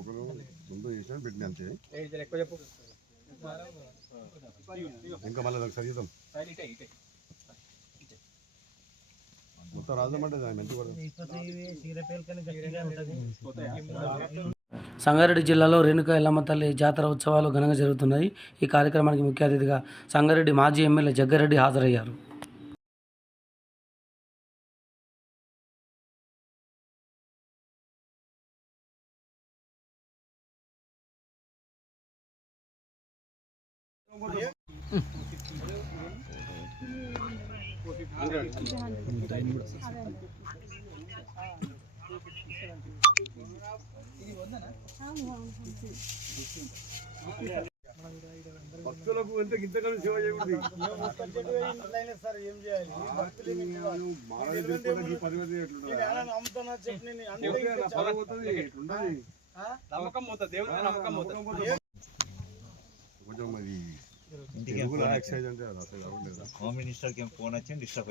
మొక్కలు ముందు చేసిన పెట్టిన అంతే ఇంకా మళ్ళీ ఒకసారి చూద్దాం మొత్తం రాజమంటే మంచి సంగారెడ్డి జిల్లాలో రేణుకా ఎల్లమ్మ తల్లి జాతర ఉత్సవాలు ఘనంగా జరుగుతున్నాయి. ఈ కార్యక్రమానికి ముఖ్య అతిథిగా సంగారెడ్డి మాజీ ఎమ్మెల్యే జగ్గారెడ్డి హాజరయ్యారు. భక్తులకు ఎంత ఇంతకాలం సేవ చేయకూడదు కొంచెం అది హోమ్ మినిస్టర్ కి ఫోన్ వచ్చి డిస్టర్బ్